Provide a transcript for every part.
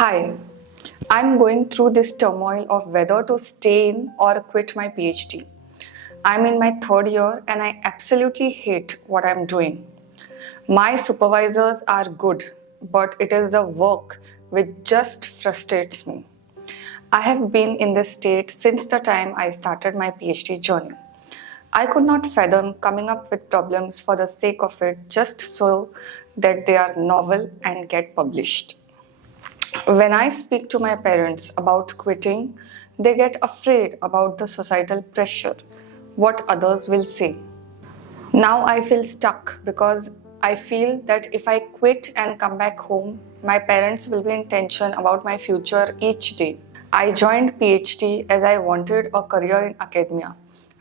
Hi, I'm going through this turmoil of whether to stay in or quit my PhD. I'm in my third year and I absolutely hate what I'm doing. My supervisors are good, but it is the work which just frustrates me. I have been in this state since the time I started my PhD journey. I could not fathom coming up with problems for the sake of it just so that they are novel and get published. When I speak to my parents about quitting, they get afraid about the societal pressure, what others will say. Now I feel stuck because I feel that if I quit and come back home, my parents will be in tension about my future each day. I joined PhD as I wanted a career in academia,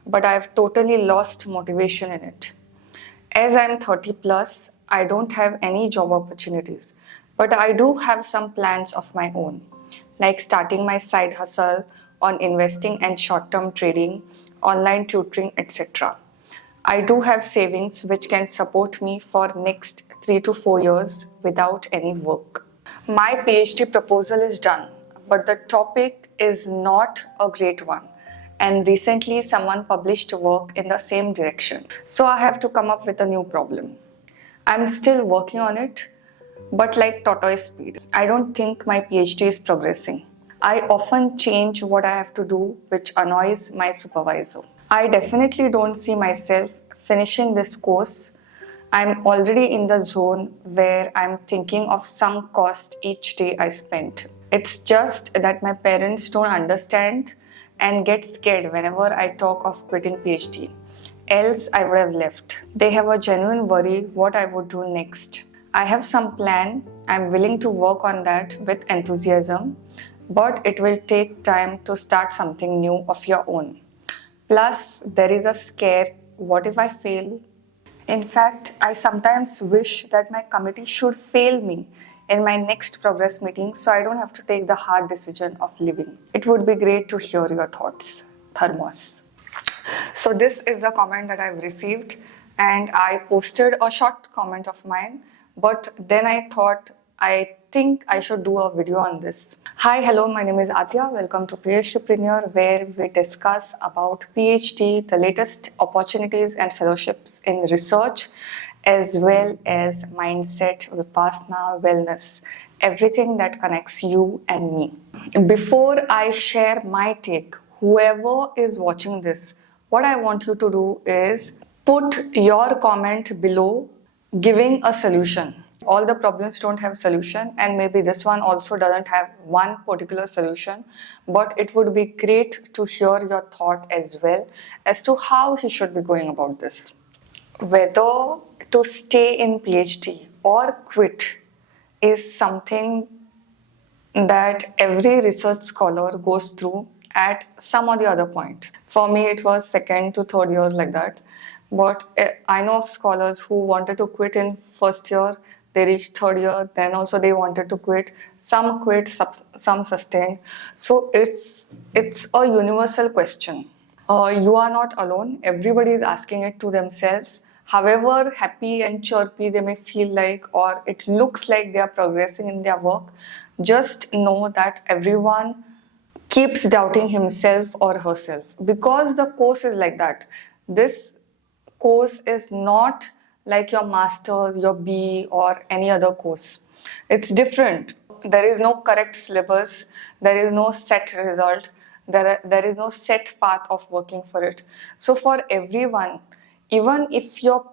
but I've totally lost motivation in it. As I'm 30 plus, I don't have any job opportunities, but I do have some plans of my own, like starting my side hustle on investing and short term trading, online tutoring, etc. I do have savings which can support me for next 3 to 4 years without any work. My PhD proposal is done, but the topic is not a great one. And recently, someone published work in the same direction. So I have to come up with a new problem. I'm still working on it, but like tortoise speed. I don't think my PhD is progressing. I often change what I have to do, which annoys my supervisor. I definitely don't see myself finishing this course. I'm already in the zone where I'm thinking of sunk cost each day I spent. It's just that my parents don't understand and get scared whenever I talk of quitting PhD. Else I would have left. They have a genuine worry what I would do next. I have some plan. I'm willing to work on that with enthusiasm, but it will take time to start something new of your own. Plus, there is a scare, what if I fail? In fact, I sometimes wish that my committee should fail me in my next progress meeting so I don't have to take the hard decision of leaving. It would be great to hear your thoughts. Thermos. So this is the comment that I've received, and I posted a short comment of mine, but then I think I should do a video on this. Hi, hello, my name is Aatiya. Welcome to PhDpreneur, where we discuss about PhD, the latest opportunities and fellowships in research, as well as mindset, vipassana, wellness, everything that connects you and me. Before I share my take, whoever is watching this, what I want you to do is put your comment below giving a solution. All the problems don't have solution, and maybe this one also doesn't have one particular solution, but it would be great to hear your thought as well as to how he should be going about this. Whether to stay in PhD or quit is something that every research scholar goes through at some or the other point. For me, it was second to third year like that. But I know of scholars who wanted to quit in first year, they reached third year, then also they wanted to quit. Some quit, some sustained. So it's a universal question. You are not alone. Everybody is asking it to themselves. However happy and chirpy they may feel like, or it looks like they are progressing in their work, just know that everyone keeps doubting himself or herself because the course is like that. This course is not like your master's, your BE, or any other course. It's different. There is no correct syllabus, there is no set result, there is no set path of working for it. So for everyone, even if your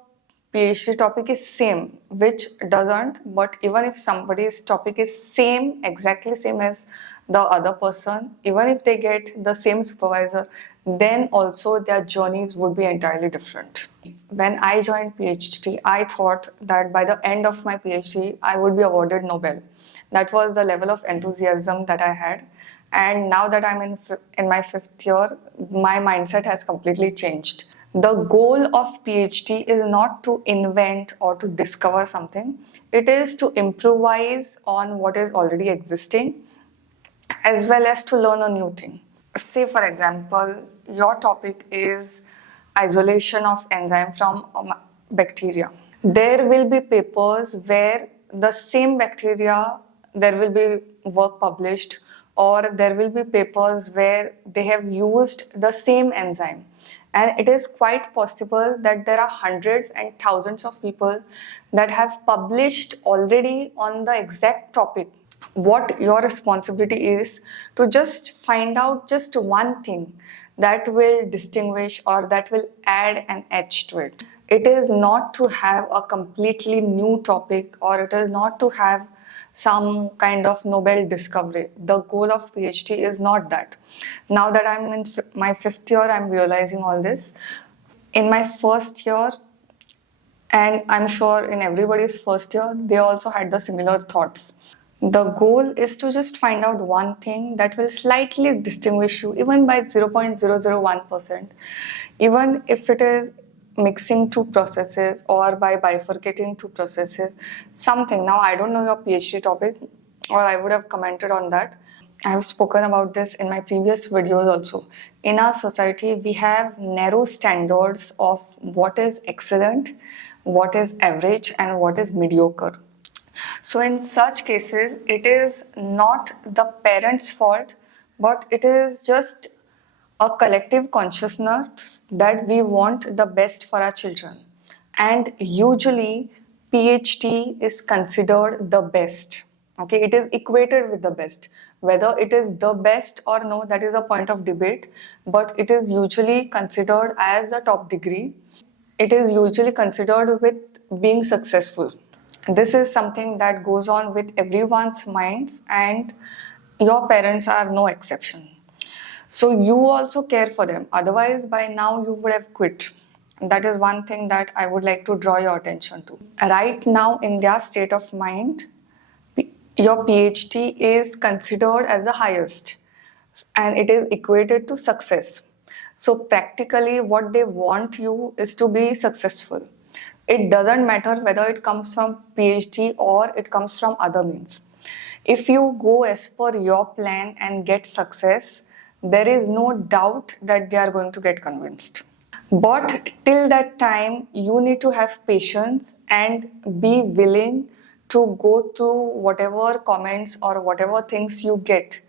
PhD topic is same, which doesn't, but even if somebody's topic is same, exactly same as the other person, even if they get the same supervisor, then also their journeys would be entirely different. When I joined PhD, I thought that by the end of my PhD, I would be awarded Nobel. That was the level of enthusiasm that I had. And now that I'm in my fifth year, my mindset has completely changed. The goal of PhD is not to invent or to discover something. It is to improvise on what is already existing as well as to learn a new thing. Say for example, your topic is isolation of enzyme from bacteria. There will be papers where the same bacteria there will be work published, or there will be papers where they have used the same enzyme. And it is quite possible that there are hundreds and thousands of people that have published already on the exact topic. What your responsibility is to just find out just one thing that will distinguish or that will add an edge to it. It is not to have a completely new topic, or it is not to have some kind of Nobel discovery. The goal of PhD is not that. Now that I'm in my fifth year, I'm realizing all this. In my first year, and I'm sure in everybody's first year, they also had the similar thoughts. The goal is to just find out one thing that will slightly distinguish you, even by 0.001%, even if it is mixing two processes or by bifurcating two processes, something. Now, I don't know your PhD topic, or I would have commented on that. I have spoken about this in my previous videos also. In our society, we have narrow standards of what is excellent, what is average, and what is mediocre. So, in such cases, it is not the parents' fault, but it is just a collective consciousness that we want the best for our children. And usually, PhD is considered the best. Okay, it is equated with the best. Whether it is the best or no, that is a point of debate, but it is usually considered as the top degree. It is usually considered with being successful. This is something that goes on with everyone's minds, and your parents are no exception. So you also care for them. Otherwise, by now you would have quit. That is one thing that I would like to draw your attention to. Right now, in their state of mind, your PhD is considered as the highest, and it is equated to success. So practically what they want you is to be successful. It doesn't matter whether it comes from PhD or it comes from other means. If you go as per your plan and get success, there is no doubt that they are going to get convinced. But till that time, you need to have patience and be willing to go through whatever comments or whatever things you get.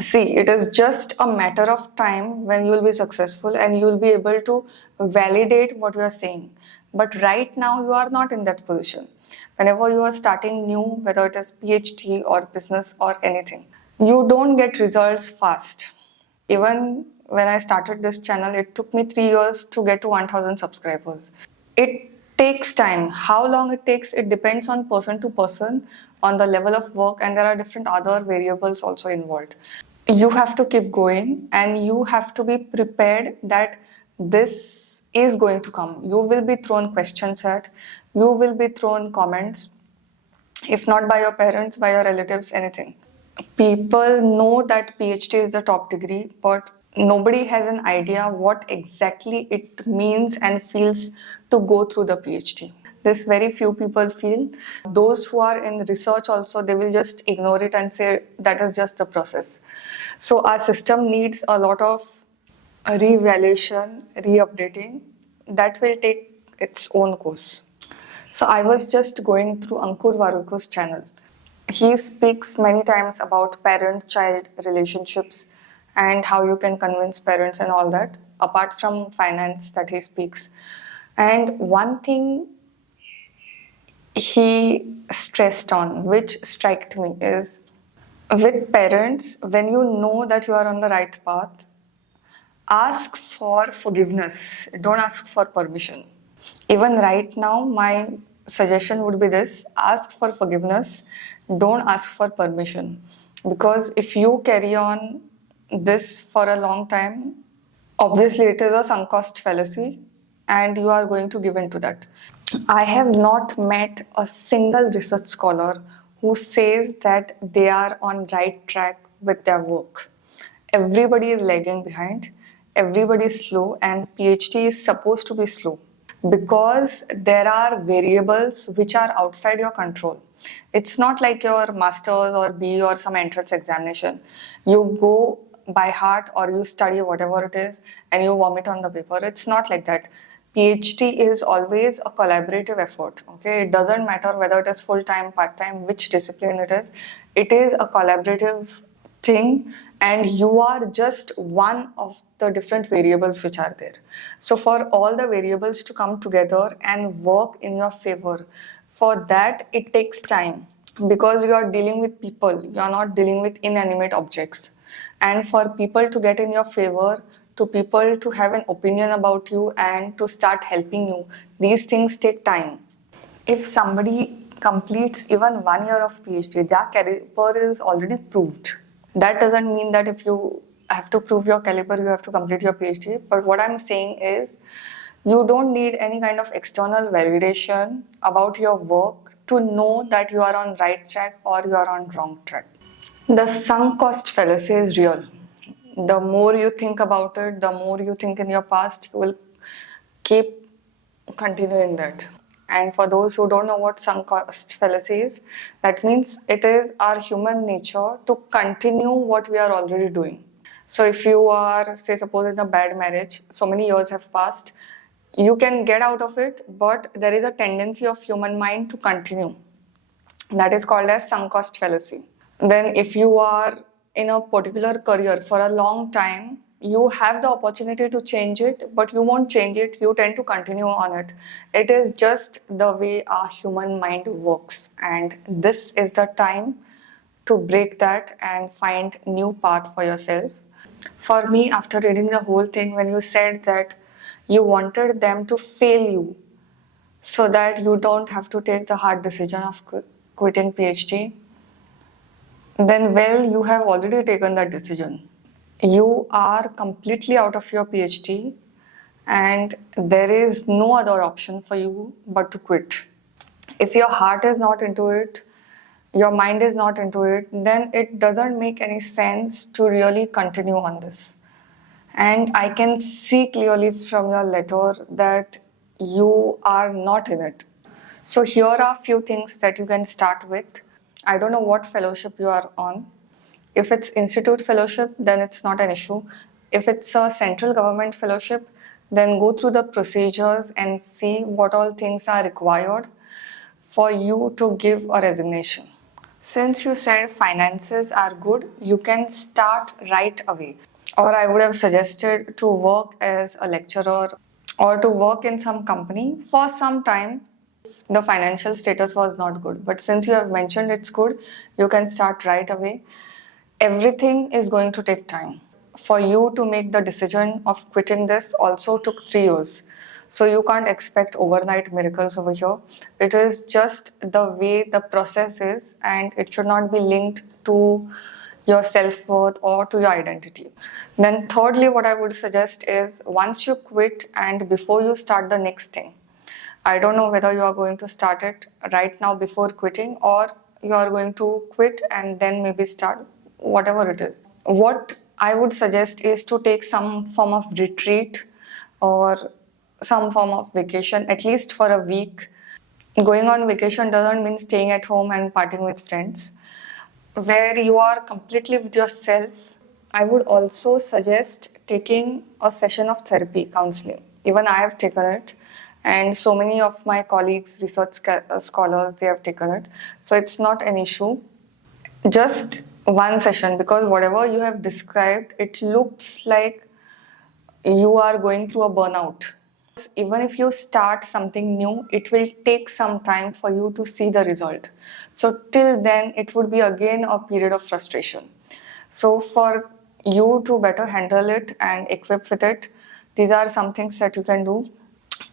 See, it is just a matter of time when you will be successful and you will be able to validate what you are saying. But right now, you are not in that position. Whenever you are starting new, whether it is PhD or business or anything, you don't get results fast. Even when I started this channel, it took me 3 years to get to 1000 subscribers. It takes time. How long it takes, it depends on person to person, on the level of work, and there are different other variables also involved. You have to keep going, and you have to be prepared that this is going to come. You will be thrown questions at, you will be thrown comments, if not by your parents, by your relatives, anything. People know that PhD is the top degree, but nobody has an idea what exactly it means and feels to go through the PhD. This very few people feel. Those who are in research also, they will just ignore it and say that is just a process. So our system needs a lot of re-evaluation, re-updating. That will take its own course. So I was just going through Ankur Waruku's channel. He speaks many times about parent-child relationships and how you can convince parents and all that, apart from finance that he speaks. And one thing he stressed on, which struck me, is with parents, when you know that you are on the right path, ask for forgiveness. Don't ask for permission. Even right now, my suggestion would be this: ask for forgiveness, don't ask for permission. Because if you carry on this for a long time, obviously it is a sunk cost fallacy and you are going to give in to that. I have not met a single research scholar who says that they are on right track with their work. Everybody is lagging behind, everybody is slow, and PhD is supposed to be slow because there are variables which are outside your control. It's not like your master's or B or some entrance examination. You go by heart or you study whatever it is and you vomit on the paper. It's not like that. PhD is always a collaborative effort. Okay, it doesn't matter whether it is full time, part time, which discipline it is. It is a collaborative thing, and you are just one of the different variables which are there. So, for all the variables to come together and work in your favor, for that it takes time because you are dealing with people, you are not dealing with inanimate objects. And for people to get in your favor, to people to have an opinion about you and to start helping you, these things take time. If somebody completes even 1 year of PhD, their caliber is already proved. That doesn't mean that if you have to prove your caliber, you have to complete your PhD. But what I'm saying is, you don't need any kind of external validation about your work to know that you are on right track or you are on wrong track. The sunk cost fallacy is real. The more you think about it, the more you think in your past, you will keep continuing that. And for those who don't know what sunk cost fallacy is, that means it is our human nature to continue what we are already doing. So if you are, say, suppose in a bad marriage, so many years have passed, you can get out of it, but there is a tendency of human mind to continue. That is called as sunk cost fallacy. Then if you are in a particular career for a long time, you have the opportunity to change it, but you won't change it, you tend to continue on it. It is just the way our human mind works, and this is the time to break that and find new path for yourself. For me, after reading the whole thing, when you said that you wanted them to fail you so that you don't have to take the hard decision of quitting PhD, then well, you have already taken that decision. You are completely out of your PhD and there is no other option for you but to quit. If your heart is not into it, your mind is not into it, then it doesn't make any sense to really continue on this. And I can see clearly from your letter that you are not in it. So here are a few things that you can start with. I don't know what fellowship you are on. If it's institute fellowship, then it's not an issue. If it's a central government fellowship, then go through the procedures and see what all things are required for you to give a resignation. Since you said finances are good, you can start right away. Or I would have suggested to work as a lecturer or to work in some company for some time. The financial status was not good, but since you have mentioned it's good, you can start right away. Everything is going to take time. For you to make the decision of quitting this also took 3 years. So you can't expect overnight miracles over here. It is just the way the process is, and it should not be linked to your self-worth or to your identity. Then thirdly, what I would suggest is once you quit and before you start the next thing, I don't know whether you are going to start it right now before quitting or you are going to quit and then maybe start, whatever it is. What I would suggest is to take some form of retreat or some form of vacation, at least for a week. Going on vacation doesn't mean staying at home and partying with friends. Where you are completely with yourself, I would also suggest taking a session of therapy, counseling. Even I have taken it, and so many of my colleagues, research scholars, they have taken it. So it's not an issue. Just one session, because whatever you have described, it looks like you are going through a burnout. Even if you start something new, it will take some time for you to see the result. So till then, it would be again a period of frustration. So for you to better handle it and equip with it, these are some things that you can do.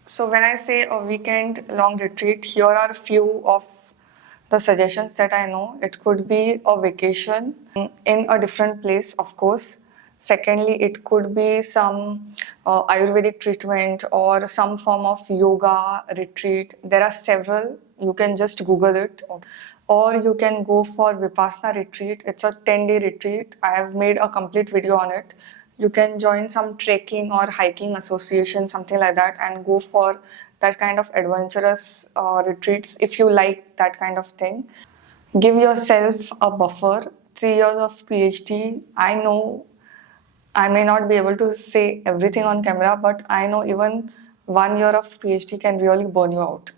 So when I say a weekend long retreat, here are a few of the suggestions that I know. It could be a vacation in a different place, of course. Secondly, it could be some Ayurvedic treatment or some form of yoga retreat. There are several. You can just Google it. Or you can go for Vipassana retreat. It's a 10-day retreat. I have made a complete video on it. You can join some trekking or hiking association, something like that, and go for that kind of adventurous retreats if you like that kind of thing. Give yourself a buffer. 3 years of PhD, I know I may not be able to say everything on camera, but I know even 1 year of PhD can really burn you out.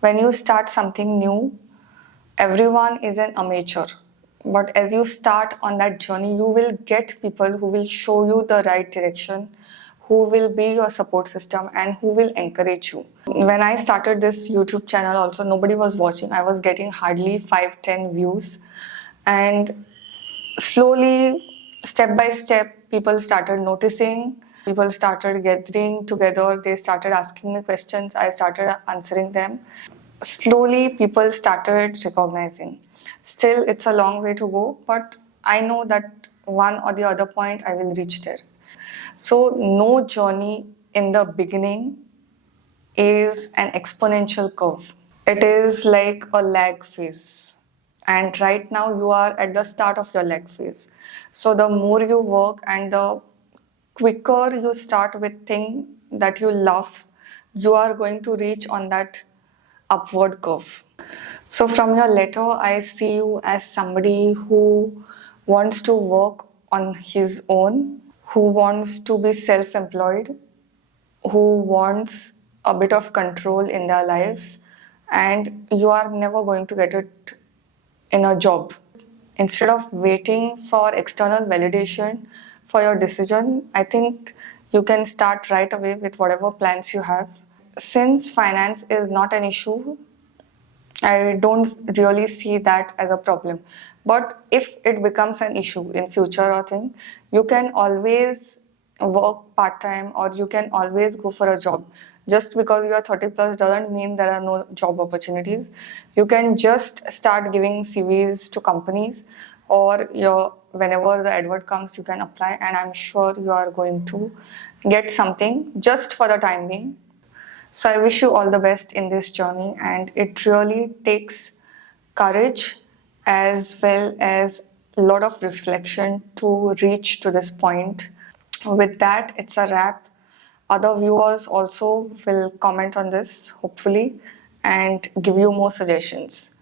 When you start something new, everyone is an amateur. But as you start on that journey, you will get people who will show you the right direction, who will be your support system, and who will encourage you. When I started this YouTube channel, also, nobody was watching. I was getting hardly 5-10 views. And slowly, step by step, people started noticing. People started gathering together. They started asking me questions. I started answering them. Slowly, people started recognizing. Still, it's a long way to go, but I know that one or the other point I will reach there. So, no journey in the beginning is an exponential curve. It is like a lag phase. And right now, you are at the start of your lag phase. So, the more you work and the quicker you start with things that you love, you are going to reach on that upward curve. So, from your letter, I see you as somebody who wants to work on his own, who wants to be self employed, who wants a bit of control in their lives, and you are never going to get it in a job. Instead of waiting for external validation for your decision, I think you can start right away with whatever plans you have. Since finance is not an issue, I don't really see that as a problem. But if it becomes an issue in future or thing, you can always work part-time or you can always go for a job. Just because you are 30 plus doesn't mean there are no job opportunities. You can just start giving CVs to companies, or your whenever the advert comes, you can apply, and I'm sure you are going to get something just for the time being. So I wish you all the best in this journey, and it really takes courage as well as a lot of reflection to reach to this point. With that, it's a wrap. Other viewers also will comment on this, hopefully, and give you more suggestions.